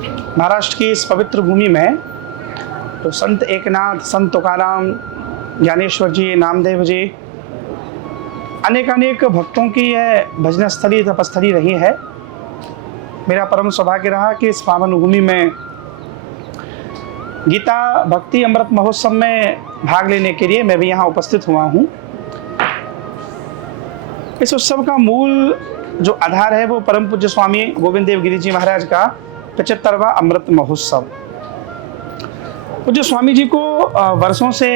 महाराष्ट्र की इस पवित्र भूमि में तो संत एकनाथ, संत तुकाराम, ज्ञानेश्वर जी, नामदेव जी, अनेक भक्तों की यह भजन स्थली, तपस्थली रही है। मेरा परम सौभाग्य रहा कि इस पावन भूमि में गीता भक्ति अमृत महोत्सव में भाग लेने के लिए मैं भी यहाँ उपस्थित हुआ हूँ। इस उत्सव का मूल जो आधार है वो परम पूज्य स्वामी गोविंद देव गिरि जी महाराज का 75वां अमृत महोत्सव। पूज्य स्वामी जी को वर्षों से,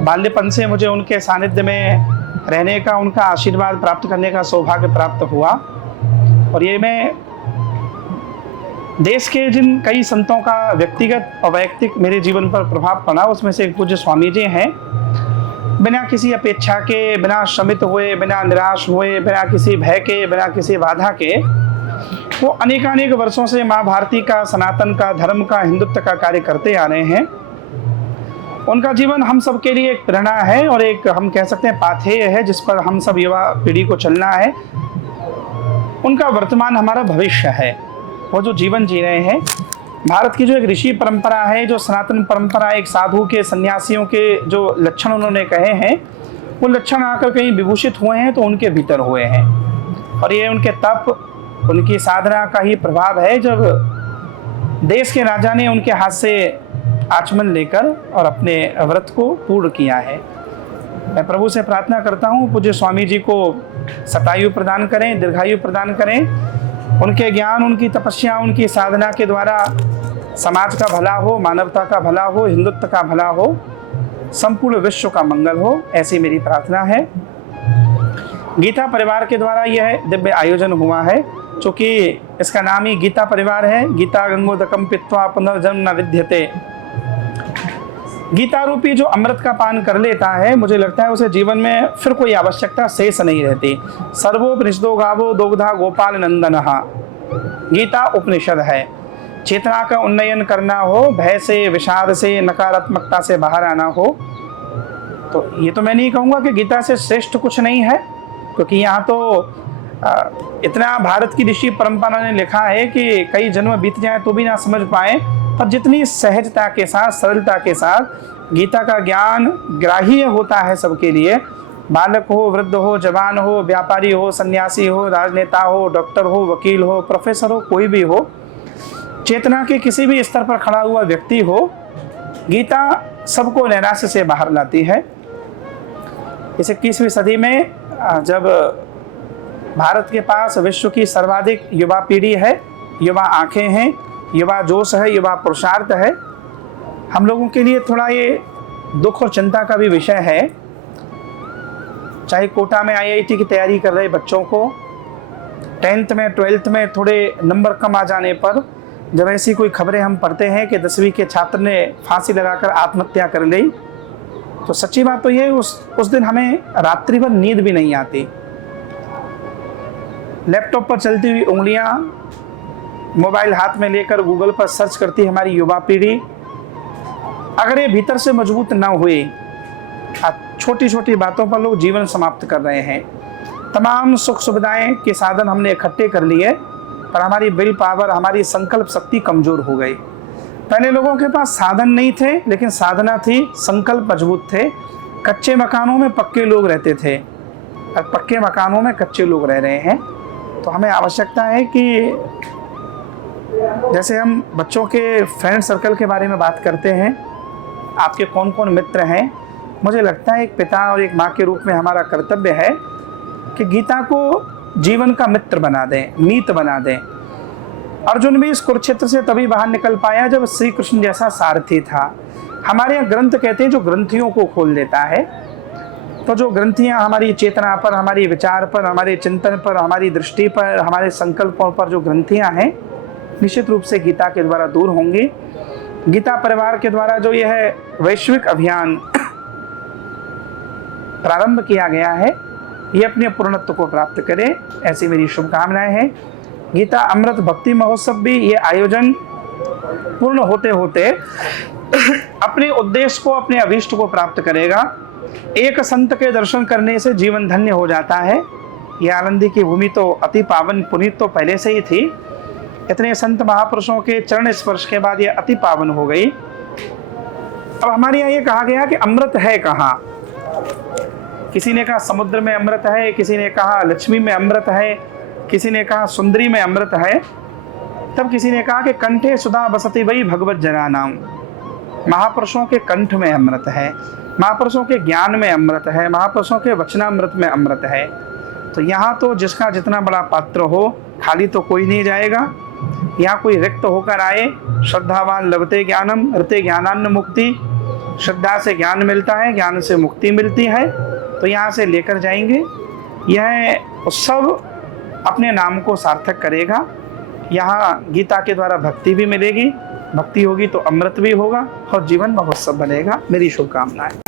बाल्यपन से मुझे उनके सानिध्य में रहने का, उनका आशीर्वाद प्राप्त करने का सौभाग्य प्राप्त हुआ। और ये मैं देश के जिन कई संतों का व्यक्तिगत और वैयक्तिक मेरे जीवन पर प्रभाव पड़ा, उसमें से एक पूज्य स्वामी जी हैं। बिना किसी अपेक्षा के, बिना श्रमित हुए, बिना निराश हुए, बिना किसी भय के, बिना किसी बाधा के वो अनेक वर्षों से माँ भारती का, सनातन का, धर्म का, हिंदुत्व का कार्य करते आ रहे हैं। उनका जीवन हम सब के लिए एक प्रेरणा है और एक, हम कह सकते हैं, पाथेय है जिस पर हम सब युवा पीढ़ी को चलना है। उनका वर्तमान हमारा भविष्य है। वो जो जीवन जी रहे हैं, भारत की जो एक ऋषि परंपरा है, जो सनातन परंपरा, एक साधु के, सन्यासियों के जो लक्षण उन्होंने कहे हैं, वो लक्षण आकर कहीं विभूषित हुए हैं तो उनके भीतर हुए हैं। और ये उनके तप, उनकी साधना का ही प्रभाव है जब देश के राजा ने उनके हाथ से आचमन लेकर और अपने व्रत को पूर्ण किया है। मैं प्रभु से प्रार्थना करता हूँ पूज्य स्वामी जी को शतायु प्रदान करें, दीर्घायु प्रदान करें। उनके ज्ञान, उनकी तपस्या, उनकी साधना के द्वारा समाज का भला हो, मानवता का भला हो, हिंदुत्व का भला हो, संपूर्ण विश्व का मंगल हो, ऐसी मेरी प्रार्थना है। गीता परिवार के द्वारा यह दिव्य आयोजन हुआ है, चूँकि इसका नाम ही गीता परिवार है। गीता गंगोदकम पित्वा पुनर्जन्म न विद्यते। गीता रूपी जो अमृत का पान कर लेता है, मुझे लगता है उसे जीवन में फिर कोई आवश्यकता शेष नहीं रहती। सर्वोपनिषदो गावो दोग्धा गोपाल नंदनहा। गीता उपनिषद है। चेतना का उन्नयन करना हो, भय से, विषाद से, नकारात्मकता से बाहर आना हो, तो ये तो मैं नहीं कहूँगा कि गीता से श्रेष्ठ कुछ नहीं है, क्योंकि यहाँ तो इतना भारत की ऋषि परंपरा ने लिखा है कि कई जन्म बीत जाए तो भी ना समझ पाए, पर जितनी सहजता के साथ, सरलता के साथ गीता का ज्ञान ग्राह्य होता है सबके लिए, बालक हो, वृद्ध हो, जवान हो, व्यापारी हो, सन्यासी हो, राजनेता हो, डॉक्टर हो, वकील हो, प्रोफेसर हो, कोई भी हो, चेतना के किसी भी स्तर पर खड़ा हुआ व्यक्ति हो, गीता सबको नैराश्य से बाहर लाती है। इस 21वीं सदी में जब भारत के पास विश्व की सर्वाधिक युवा पीढ़ी है, युवा आंखें हैं, युवा जोश है, युवा पुरुषार्थ है, हम लोगों के लिए थोड़ा ये दुख और चिंता का भी विषय है। चाहे कोटा में IIT की तैयारी कर रहे बच्चों को 10th में, 12th में थोड़े नंबर कम आ जाने पर जब ऐसी कोई खबरें हम पढ़ते हैं कि 10वीं के छात्र ने फांसी लगाकर आत्महत्या कर ली, तो सच्ची बात तो ये उस दिन हमें रात्रि भर नींद भी नहीं आती। लैपटॉप पर चलती हुई उंगलियां, मोबाइल हाथ में लेकर गूगल पर सर्च करती हमारी युवा पीढ़ी, अगर ये भीतर से मजबूत ना हुई, छोटी छोटी बातों पर लोग जीवन समाप्त कर रहे हैं। तमाम सुख सुविधाएं के साधन हमने इकट्ठे कर लिए, पर हमारी विल पावर, हमारी संकल्प शक्ति कमजोर हो गई। पहले लोगों के पास साधन नहीं थे, लेकिन साधना थी, संकल्प मजबूत थे। कच्चे मकानों में पक्के लोग रहते थे, और पक्के मकानों में कच्चे लोग रह रहे हैं। तो हमें आवश्यकता है कि जैसे हम बच्चों के फ्रेंड सर्कल के बारे में बात करते हैं, आपके कौन कौन मित्र हैं, मुझे लगता है एक पिता और एक माँ के रूप में हमारा कर्तव्य है कि गीता को जीवन का मित्र बना दें, मीत बना दें। अर्जुन भी इस कुरुक्षेत्र से तभी बाहर निकल पाया जब श्री कृष्ण जैसा सारथी था। हमारे यहाँ ग्रंथ कहते हैं जो ग्रंथियों को खोल देता है। तो जो ग्रंथियाँ हमारी चेतना पर, हमारी विचार पर, हमारे चिंतन पर, हमारी दृष्टि पर, हमारे संकल्पों पर जो ग्रंथियाँ हैं, निश्चित रूप से गीता के द्वारा दूर होंगी। गीता परिवार के द्वारा जो यह वैश्विक अभियान प्रारंभ किया गया है, ये अपने पूर्णत्व को प्राप्त करे, ऐसी मेरी शुभकामनाएं हैं। गीता अमृत भक्ति महोत्सव भी ये आयोजन पूर्ण होते होते अपने उद्देश्य को, अपने अभीष्ट को प्राप्त करेगा। एक संत के दर्शन करने से जीवन धन्य हो जाता है। यह आनंदी की भूमि तो अति पावन पुनीत तो पहले से ही थी, इतने संत महापुरुषों के चरण स्पर्श के बाद ये अति पावन हो गई। अब हमारे यहाँ ये कहा गया कि अमृत है कहाँ। किसी ने कहा समुद्र में अमृत है, किसी ने कहा लक्ष्मी में अमृत है, किसी ने कहा सुंदरी में अमृत है, तब किसी ने कहा कि कंठे सुधा बसती वही भगवत जना नाम। महापुरुषों के कंठ में अमृत है, महापुरुषों के ज्ञान में अमृत है, महापुरुषों के वचनामृत में अमृत है। तो यहाँ तो जिसका जितना बड़ा पात्र हो, खाली तो कोई नहीं जाएगा। यहाँ कोई रिक्त होकर आए, श्रद्धावान लभते ज्ञानम ऋते ज्ञानान्न मुक्ति, श्रद्धा से ज्ञान मिलता है, ज्ञान से मुक्ति मिलती है, तो यहाँ से लेकर जाएंगे। यह उत्सव अपने नाम को सार्थक करेगा। यहाँ गीता के द्वारा भक्ति भी मिलेगी, भक्ति होगी तो अमृत भी होगा और जीवन महोत्सव बनेगा। मेरी शुभकामनाएं।